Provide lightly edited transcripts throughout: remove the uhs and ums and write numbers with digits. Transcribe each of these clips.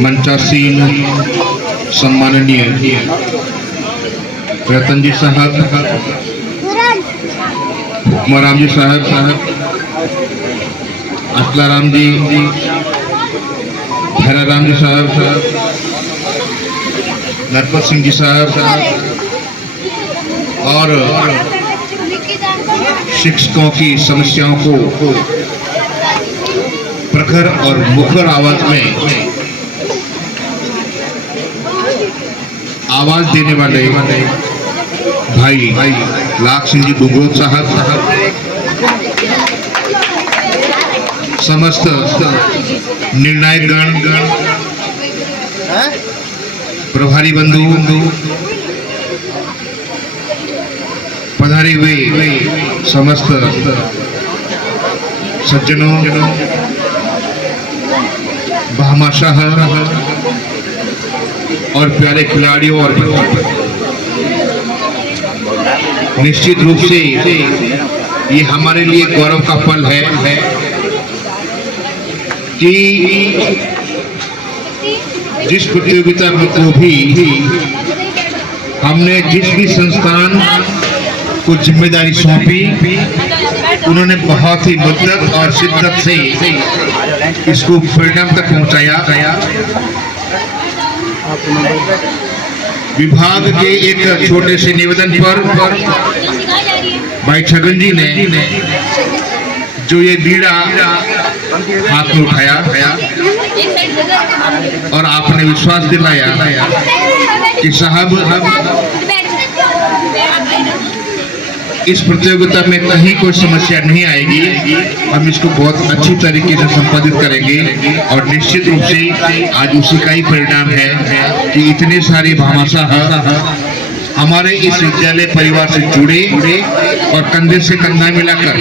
मंचासीन सम्माननीय रतन जी साहब, हुक्माराम जी साहब, असलाराम जी, भैराराम जी साहब, नरपत सिंह जी साहब और शिक्षकों की समस्याओं को प्रखर और मुखर आवाज में आवाज देने वाले भाई लाख सिंह जी दुगोत साहब, समस्त निर्णायक गण, प्रभारी बंधु, पधारे हुए समस्त सज्जनों, भामाशाह और प्यारे खिलाड़ियों और निश्चित रूप से ये हमारे लिए गौरव का पल है कि जिस प्रतियोगिता में को भी हमने जिस भी संस्थान को जिम्मेदारी सौंपी, उन्होंने बहुत ही मुद्दत और शिद्दत से इसको परिणाम तक पहुंचाया। विभाग के एक छोटे से निवेदन पर भाई छगन जी ने जो ये बीड़ा हाथ में उठाया और आपने विश्वास दिलाया कि साहब इस प्रतियोगिता में कहीं कोई समस्या नहीं आएगी, हम इसको बहुत अच्छी तरीके से संपादित करेंगे और निश्चित रूप से आज उसी का ही परिणाम है कि इतने सारे भामाशाह हमारे इस विद्यालय परिवार से जुड़े और कंधे से कंधा मिलाकर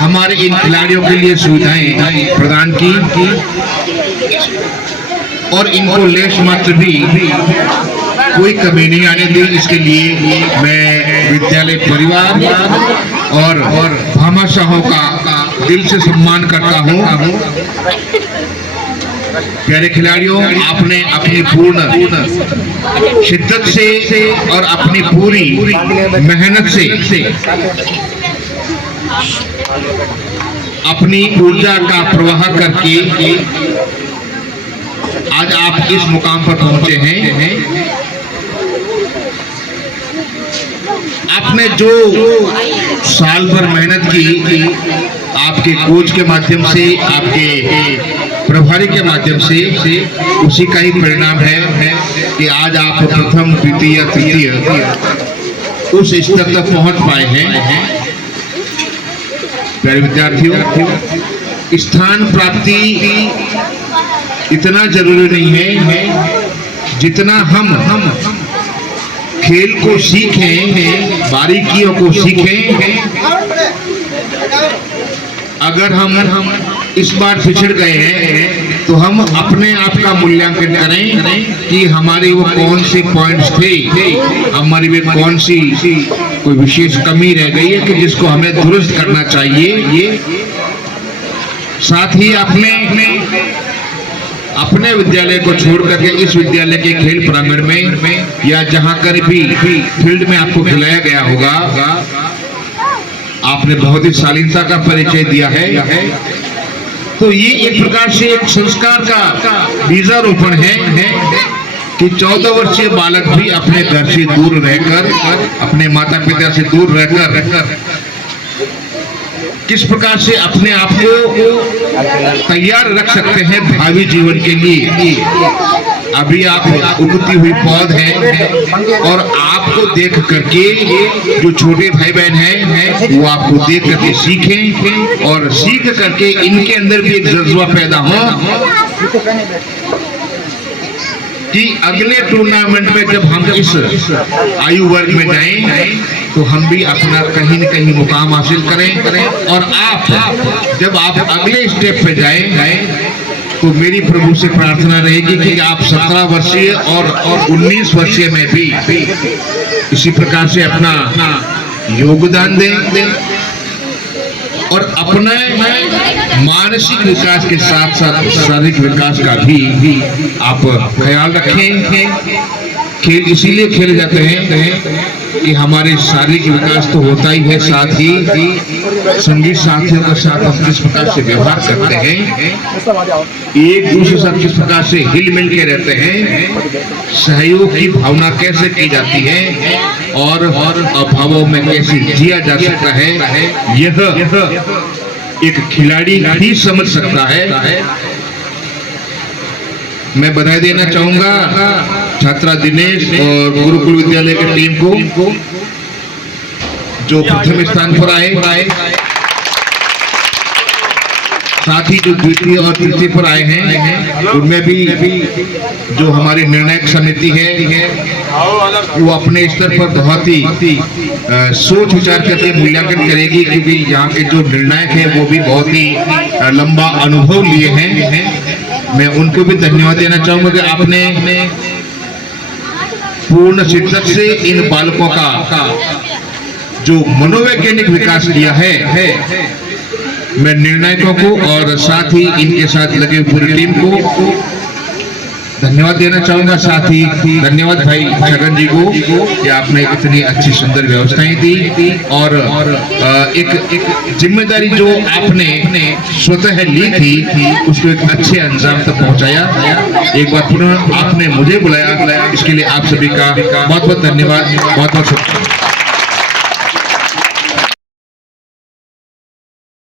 हमारे इन खिलाड़ियों के लिए सुविधाएं प्रदान की और इनको लेश मात्र भी कोई कमी नहीं आने दी। इसके लिए मैं विद्यालय परिवार और भामाशाहों का दिल से सम्मान करता हूँ। प्यारे खिलाड़ियों, आपने अपनी पूर्ण शिद्दत से और अपनी पूरी मेहनत से अपनी ऊर्जा का प्रवाह करके आज आप इस मुकाम पर पहुंचे हैं। आपने जो साल भर मेहनत की, आपके कोच के माध्यम से, आपके प्रभारी के माध्यम से, उसी का ही परिणाम है कि आज आप प्रथम, द्वितीय, तृतीय उस स्तर तक पहुंच पाए हैं। प्यारे विद्यार्थियों, स्थान प्राप्ति इतना जरूरी नहीं है जितना हम खेल को सीखें, बारीकियों को सीखें। अगर हम इस बार पिछड़ गए हैं तो हम अपने आप का मूल्यांकन करें कि हमारे वो कौन से पॉइंट्स थे, हमारी वे कौन सी कोई विशेष कमी रह गई है कि जिसको हमें दुरुस्त करना चाहिए। साथ ही अपने विद्यालय को छोड़ करके इस विद्यालय के खेल प्रांगण में या जहां कर भी फील्ड में आपको खिलाया गया होगा, आपने बहुत ही शालीनता का परिचय दिया है। तो ये एक प्रकार से एक संस्कार का बीजारोपण है कि 14 वर्षीय बालक भी अपने घर से दूर रहकर, अपने माता पिता से दूर रहकर किस प्रकार से अपने आप को तैयार रख सकते हैं भावी जीवन के लिए। अभी आप उगती हुई पौध हैं और आपको देख करके जो छोटे भाई बहन हैं वो आपको देख करके सीखें और सीख करके इनके अंदर भी एक जज्बा पैदा हो कि अगले टूर्नामेंट में जब हम इस आयु वर्ग में जाएं तो हम भी अपना कहीं न कहीं मुकाम हासिल करें और आप जब आप अगले स्टेप पे जाएं तो मेरी प्रभु से प्रार्थना रहेगी कि आप 17 वर्षीय और 19 वर्षीय में भी इसी प्रकार से अपना योगदान दें और अपने मानसिक विकास के साथ साथ शारीरिक विकास का भी आप ख्याल रखें। खेल इसीलिए खेले जाते हैं कि हमारे शारीरिक विकास तो होता ही है, साथ ही संगी साथियों के साथ हम किस प्रकार से व्यवहार करते हैं, एक दूसरे के साथ किस प्रकार से हिल मिल के रहते हैं, सहयोग की भावना कैसे की जाती है और अभावों में कैसे जिया जा सकता है, यह एक खिलाड़ी ही समझ सकता है। मैं बधाई देना चाहूंगा छात्रा दिनेश और गुरुकुल विद्यालय की टीम को जो प्रथम स्थान पर आए, साथ ही जो द्वितीय और तृतीय पर आए हैं उनमें भी जो हमारी निर्णायक समिति है वो अपने स्तर पर बहुत ही सोच विचार करके मूल्यांकन करेगी, क्योंकि यहाँ के जो निर्णायक है वो भी बहुत ही लंबा अनुभव लिए हैं। मैं उनको भी धन्यवाद देना चाहूंगा कि आपने पूर्ण शिक्षक से इन बालकों का जो मनोवैज्ञानिक विकास किया है, मैं निर्णायकों को और साथ ही इनके साथ लगे पूरी टीम को धन्यवाद देना चाहूंगा। साथ ही धन्यवाद भाई छगन जी को कि आपने इतनी अच्छी सुंदर व्यवस्थाएं दी और एक जिम्मेदारी जो आपने स्वतः ली थी उसको एक अच्छे अंजाम तक पहुंचाया। एक बार पुनः आपने मुझे बुलाया, इसके लिए आप सभी का बहुत बहुत धन्यवाद, बहुत बहुत शुक्रिया।